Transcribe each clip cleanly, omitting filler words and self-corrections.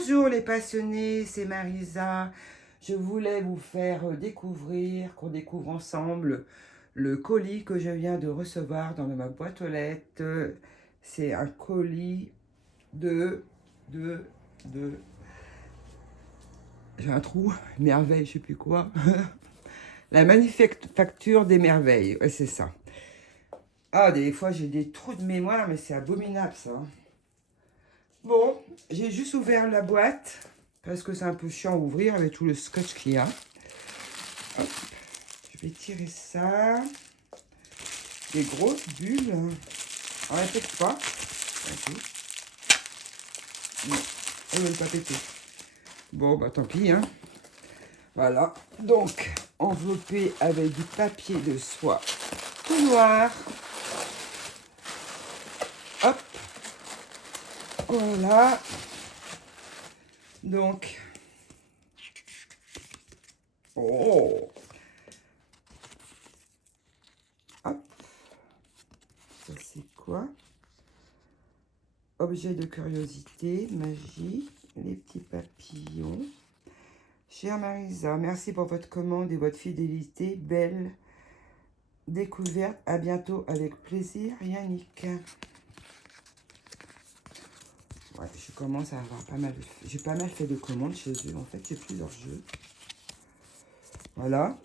Bonjour les passionnés, c'est Marisa. Je voulais vous faire découvrir, qu'on découvre ensemble le colis que je viens de recevoir dans ma boîte aux lettres. C'est un colis de, de, de, j'ai un trou, merveille, je sais plus quoi. La manufacture des merveilles, ouais, c'est ça. Ah, des fois j'ai des trous de mémoire, mais c'est abominable ça. Bon, j'ai juste ouvert la boîte parce que c'est un peu chiant à ouvrir avec tout le scotch qu'il y a. Hop, je vais tirer ça. Des grosses bulles. On ne pète pas. Ok. Non, elle ne veut pas péter. Bon, bah tant pis, hein. Voilà. Donc, enveloppé avec du papier de soie tout noir. Hop. Voilà. Donc. Oh. Hop. Ça, c'est quoi? Objet de curiosité, magie, les petits papillons. Chère Marisa, merci pour votre commande et votre fidélité. Belle découverte. À bientôt avec plaisir, Yannick. Ouais, je commence à avoir pas mal. J'ai pas mal fait de commandes chez eux. En fait, j'ai plusieurs jeux. Voilà.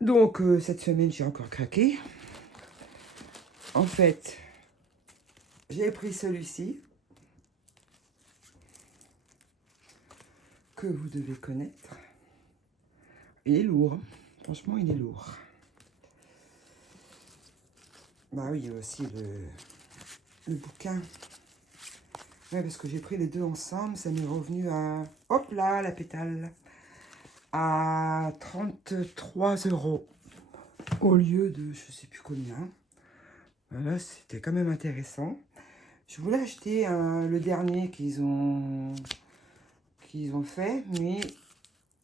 Donc, cette semaine, j'ai encore craqué. En fait, j'ai pris celui-ci que vous devez connaître. Il est lourd. Franchement, il est lourd. Bah oui, il y a aussi le bouquin. Ouais, parce que j'ai pris les deux ensemble, ça m'est revenu à... Hop là, la pétale. À 33 € au lieu de je sais plus combien. Voilà, c'était quand même intéressant. Je voulais acheter le dernier qu'ils ont fait, mais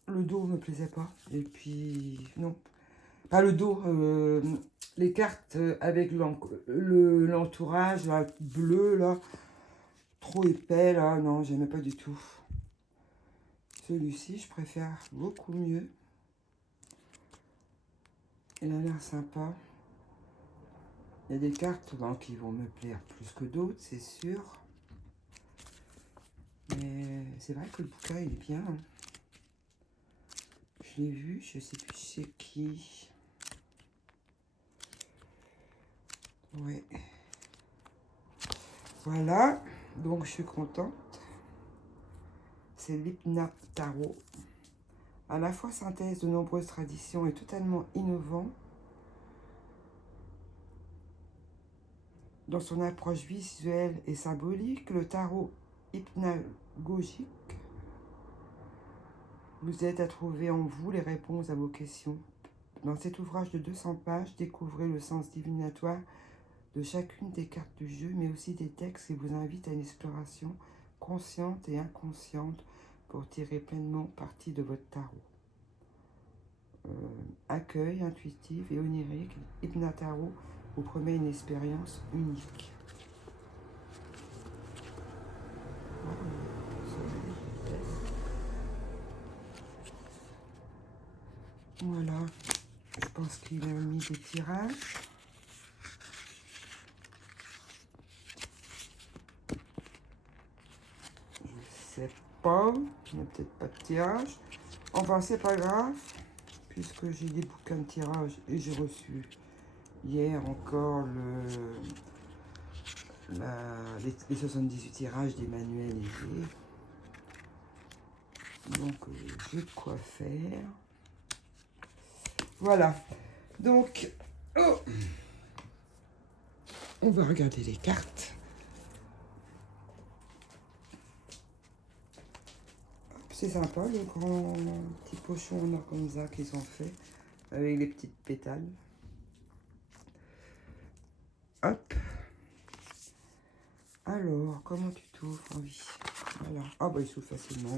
le dos me plaisait pas. Et puis, non. Pas le dos, les cartes avec l'entourage là, bleu, là, trop épais, là, non, j'aimais pas du tout. Celui-ci, je préfère beaucoup mieux. Il a l'air sympa. Il y a des cartes qui vont me plaire plus que d'autres, c'est sûr. Mais c'est vrai que le bouquin, il est bien. Hein. Je l'ai vu, je sais plus chez qui. Ouais. Voilà, donc je suis contente. C'est l'Hypna Tarot. À la fois synthèse de nombreuses traditions et totalement innovant dans son approche visuelle et symbolique, le tarot hypnagogique vous aide à trouver en vous les réponses à vos questions. Dans cet ouvrage de 200 pages, découvrez le sens divinatoire de chacune des cartes du jeu, mais aussi des textes qui vous invitent à une exploration consciente et inconsciente pour tirer pleinement parti de votre tarot. Accueil intuitif et onirique, Hypnatarot vous promet une expérience unique. Voilà, je pense qu'il a mis des tirages. Je sais pas, il n'y a peut-être pas de tirage. Enfin, c'est pas grave, puisque j'ai des bouquins de tirage et j'ai reçu hier encore les 78 tirages d'Emmanuel Léger. Donc, j'ai de quoi faire. Voilà. Donc, oh, on va regarder les cartes. C'est sympa, le grand petit pochon en organza qu'ils ont fait, avec les petites pétales. Hop. Alors, comment tu t'ouvres? Oui. Voilà. Ah bah il s'ouvre facilement.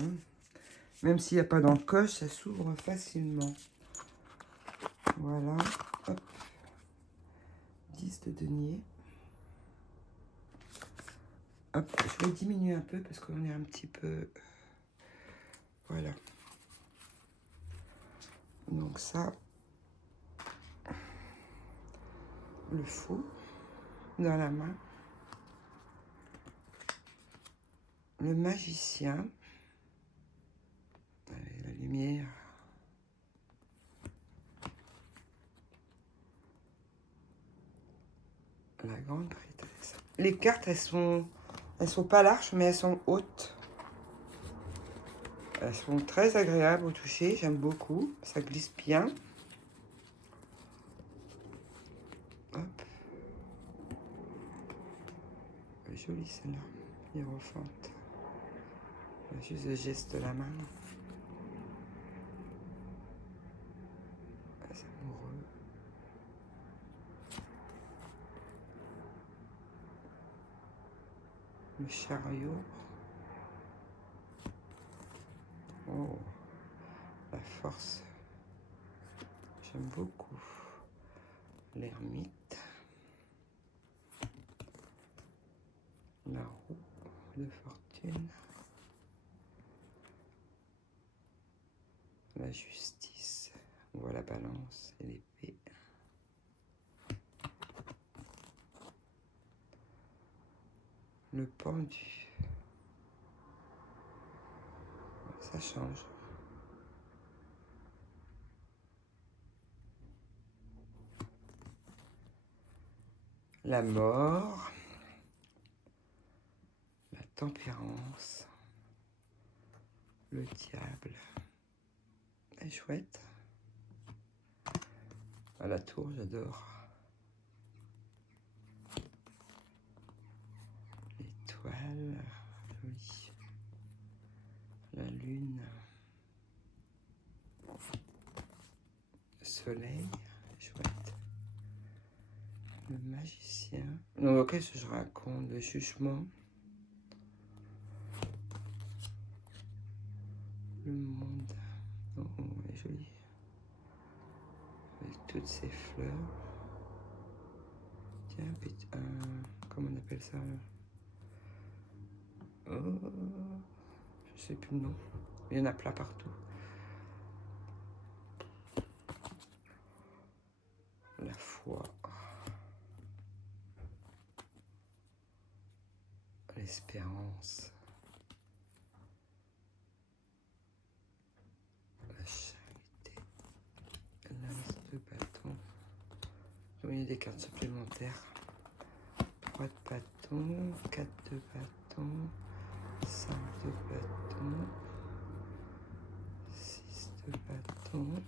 Même s'il n'y a pas d'encoche, ça s'ouvre facilement. Voilà. Hop. 10 de denier. Hop. Je vais diminuer un peu parce qu'on est un petit peu... Voilà. Donc ça, le fou dans la main. Le magicien. Allez, la lumière. La grande prêtresse. Les cartes, elles sont pas larges, mais elles sont hautes. Elles sont très agréables au toucher, j'aime beaucoup. Ça glisse bien. Hop. Elle est jolie celle-là, hiérophante. Juste le geste de la main. C'est amoureux. Le chariot. Oh, la force. J'aime beaucoup. L'ermite. La roue de fortune. La justice. On voit la balance et l'épée. Le pendu. Ça change. La mort. La tempérance. Le diable. Elle est chouette. À la tour, j'adore. L'étoile, jolie. La lune. Le soleil, chouette. Le magicien. Non, qu'est-ce que je raconte? Le jugement. Le monde. Oh, elle est jolie. Avec toutes ces fleurs. Tiens, comment on appelle ça? Oh, je sais plus le nom. Il y en a plein partout. La foi. L'espérance. La charité. L'as de bâton. Il y a des cartes supplémentaires. 3 de bâton, 4 de bâton, 5 de bâton, 6 de bâton.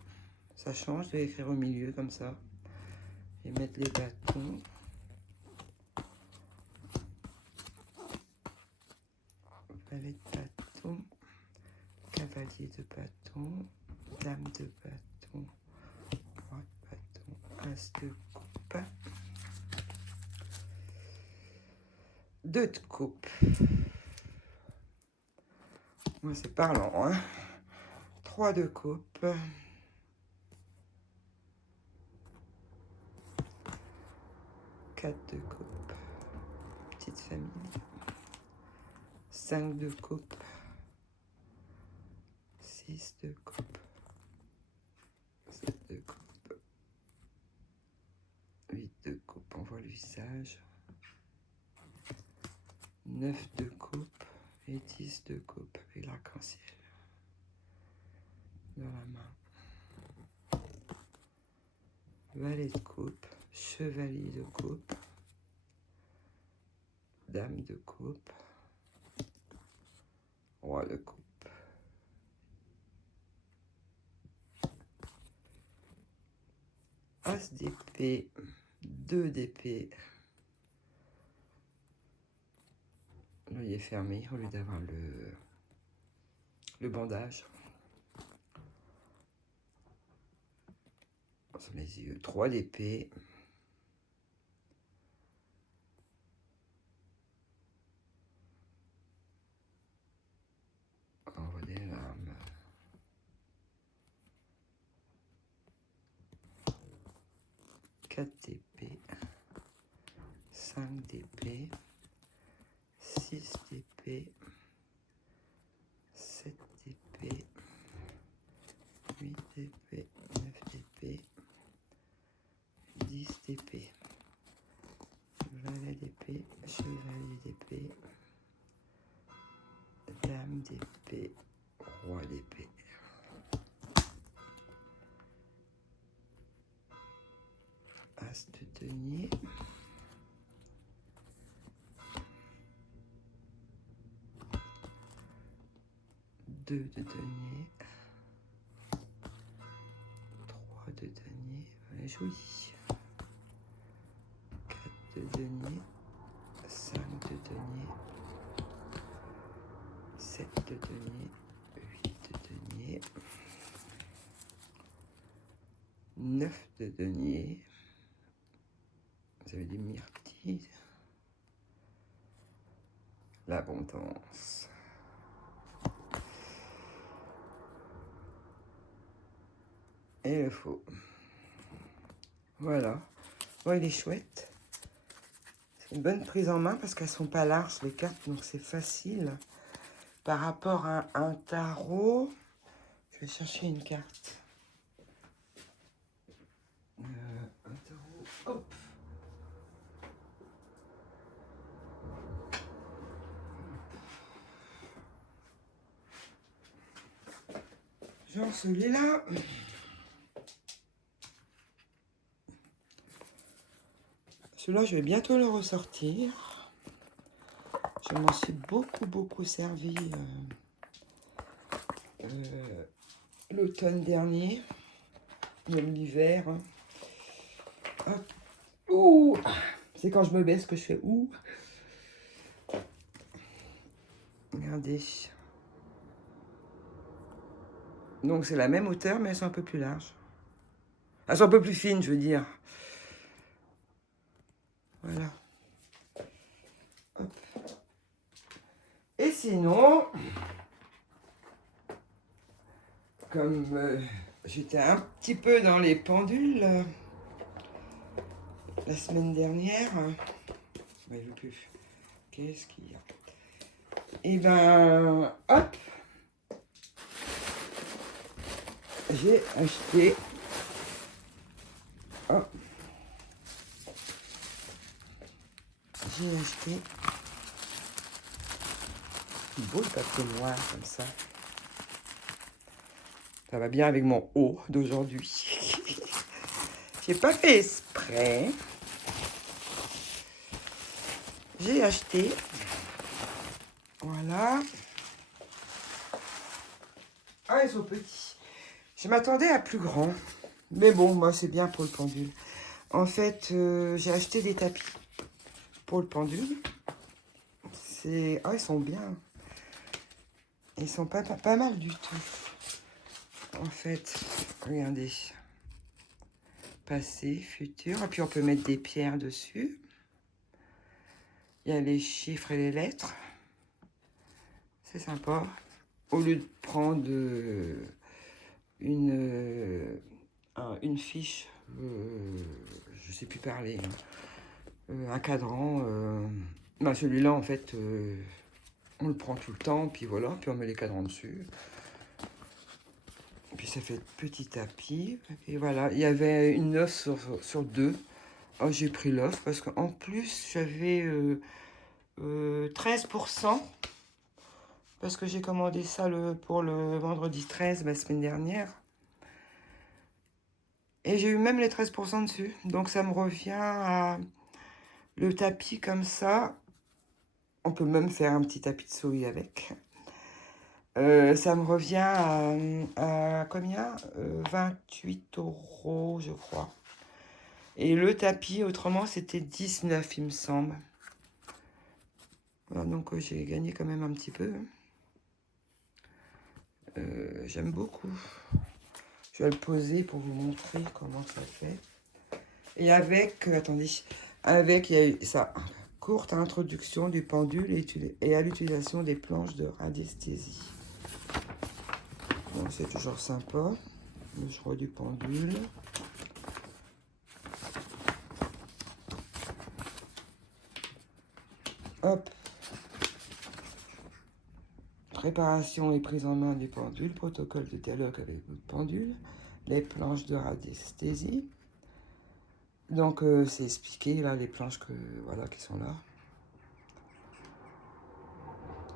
Ça change, je vais écrire au milieu comme ça. Et mettre les bâtons. Valet de bâton, cavalier de bâton, dame de bâton, roi de bâton, as de coupe, 2 de coupe. Moi, c'est parlant, hein. 3 de coupe. 4 de coupe. Petite famille. 5 de coupe. 6 de coupe. 7 de coupe. 8 de coupe. On voit le visage. 9 de coupe. Et 10 de coupe avec l'arc-en-ciel dans la main. Valet de coupe. Chevalier de coupe. Dame de coupe. Roi de coupe. As d'épée. 2 d'épée. L'œil est fermé au lieu d'avoir le bandage sur les yeux. 3 d'épée. On voit des larmes. 4 d'épée. 5 d'épée. 6 d'épée. 7 d'épée. d'épée, chevalier d'épée, dame d'épée, roi d'épée. As de denier. Deux de denier. Trois de denier. Ouais, joli. 4 de denier. 5 de denier. 7 de denier. 8 de denier. 9 de denier. Vous avez des myrtilles. L'abondance. Et le faux. Voilà. Bon, il est chouette. C'est une bonne prise en main parce qu'elles sont pas larges les cartes, donc c'est facile. Par rapport à un tarot, je vais chercher une carte. Un tarot. Hop. Genre celui-là. Celui-là, je vais bientôt le ressortir. Je m'en suis beaucoup servi l'automne dernier, même l'hiver. Hop. Ouh, c'est quand je me baisse que je fais ouh. Regardez. Donc c'est la même hauteur, mais elles sont un peu plus larges. Elles sont un peu plus fines, je veux dire. Voilà. Hop. Et sinon, comme j'étais un petit peu dans les pendules la semaine dernière, mais je plus. Qu'est-ce qu'il y a? Et ben, hop, j'ai acheté. Oh, j'ai acheté un beau papier noir comme ça. Ça va bien avec mon haut d'aujourd'hui. J'ai pas fait exprès. J'ai acheté. Voilà. Ah, ils sont petits. Je m'attendais à plus grand. Mais bon, moi, c'est bien pour le pendule. En fait, j'ai acheté des tapis pour le pendule. Ah, ils sont bien. Ils sont pas mal du tout. En fait, regardez. Passé, futur. Et puis, on peut mettre des pierres dessus. Il y a les chiffres et les lettres. C'est sympa. Au lieu de prendre une fiche, je sais plus parler, un cadran, ben celui-là en fait on le prend tout le temps, puis voilà, puis on met les cadrans dessus, et puis ça fait petit tapis, et voilà. Il y avait une offre sur 2. Oh, j'ai pris l'offre parce qu'en plus j'avais 13%, parce que j'ai commandé ça pour le vendredi 13, la semaine dernière. Et j'ai eu même les 13% dessus. Donc ça me revient à le tapis comme ça. On peut même faire un petit tapis de souris avec. Ça me revient à combien 28 € je crois. Et le tapis, autrement, c'était 19, il me semble. Voilà, donc j'ai gagné quand même un petit peu. J'aime beaucoup. Je vais le poser pour vous montrer comment ça fait. Et avec, attendez, avec, il y a eu ça, courte introduction du pendule et à l'utilisation des planches de radiesthésie. Bon, c'est toujours sympa. Le choix du pendule. Hop. Préparation et prise en main du pendule. Protocole de dialogue avec votre pendule. Les planches de radiesthésie. Donc, c'est expliqué, là, les planches voilà, qui sont là.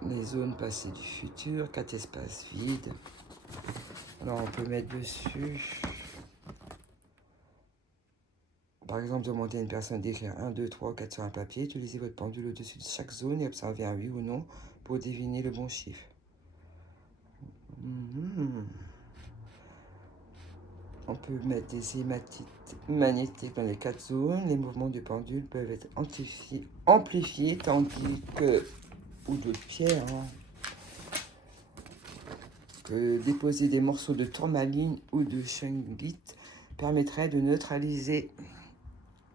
les zones passées du futur, 4 espaces vides. Alors on peut mettre dessus, par exemple, demander à une personne d'écrire 1, 2, 3, 4 sur un papier. Utilisez votre pendule au-dessus de chaque zone et observez un oui ou non pour deviner le bon chiffre. On peut mettre des hématites magnétiques dans les 4 zones. Les mouvements du pendule peuvent être amplifiés, tandis que, ou de pierre, hein, que déposer des morceaux de tourmaline ou de shungite permettrait de neutraliser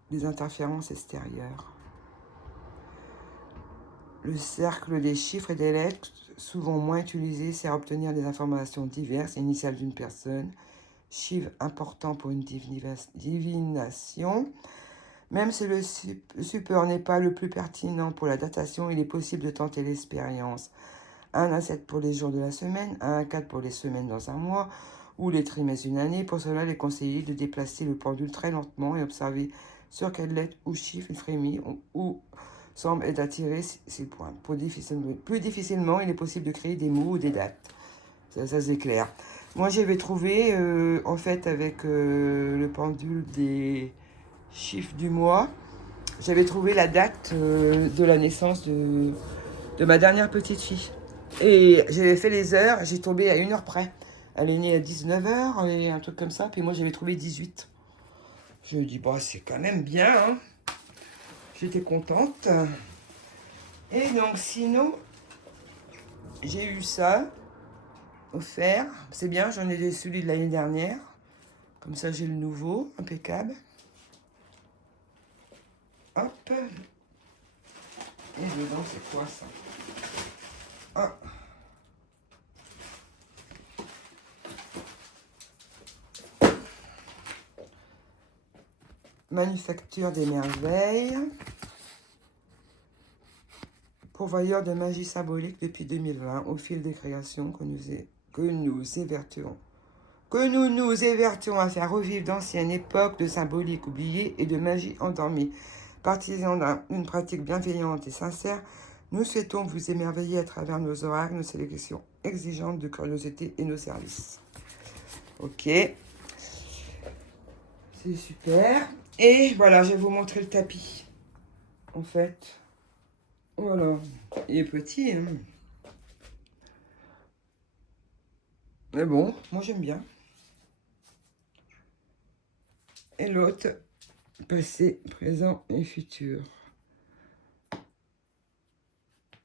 les interférences extérieures. Le cercle des chiffres et des lettres, souvent moins utilisé, sert à obtenir des informations diverses, initiales d'une personne, chiffre important pour une divination. Même si le support n'est pas le plus pertinent pour la datation, il est possible de tenter l'expérience. 1 à 7 pour les jours de la semaine, 1 à 4 pour les semaines dans un mois, ou les trimestres d'une année. Pour cela, il est conseillé de déplacer le pendule très lentement et observer sur quelle lettre ou chiffre il frémit ou semble être attiré ses points. Plus difficilement, il est possible de créer des mots ou des dates. Ça c'est clair. Moi, j'avais trouvé, en fait, avec le pendule des chiffres du mois, j'avais trouvé la date de la naissance de ma dernière petite fille. Et j'avais fait les heures, j'ai tombé à 1 heure près. Elle est née à 19h et un truc comme ça, puis moi j'avais trouvé 18. Je me dis, bah, c'est quand même bien, hein. J'étais contente. Et donc, sinon, j'ai eu ça offert. C'est bien, j'en ai celui de l'année dernière. Comme ça, j'ai le nouveau, impeccable. Hop. Et dedans, c'est quoi ça? Ah. Manufacture des merveilles. Pourvoyeur de magie symbolique depuis 2020, au fil des créations que nous nous évertuons à faire revivre d'anciennes époques de symbolique oubliée et de magie endormie. Partisans d'une pratique bienveillante et sincère, nous souhaitons vous émerveiller à travers nos oracles, nos sélections exigeantes de curiosité et nos services. Ok. C'est super. Et voilà, je vais vous montrer le tapis. En fait, voilà. Il est petit, hein. Mais bon, moi j'aime bien. Et l'autre, passé, présent et futur.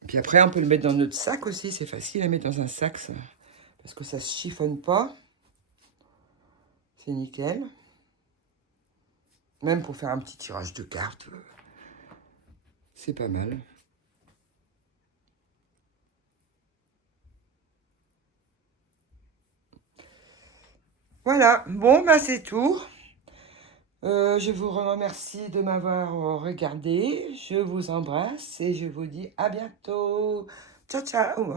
Puis après, on peut le mettre dans notre sac aussi. C'est facile à mettre dans un sac, ça. Parce que ça ne se chiffonne pas. C'est nickel. Même pour faire un petit tirage de cartes, c'est pas mal. Voilà, bon, bah c'est tout. Je vous remercie de m'avoir regardé. Je vous embrasse et je vous dis à bientôt. Ciao, ciao.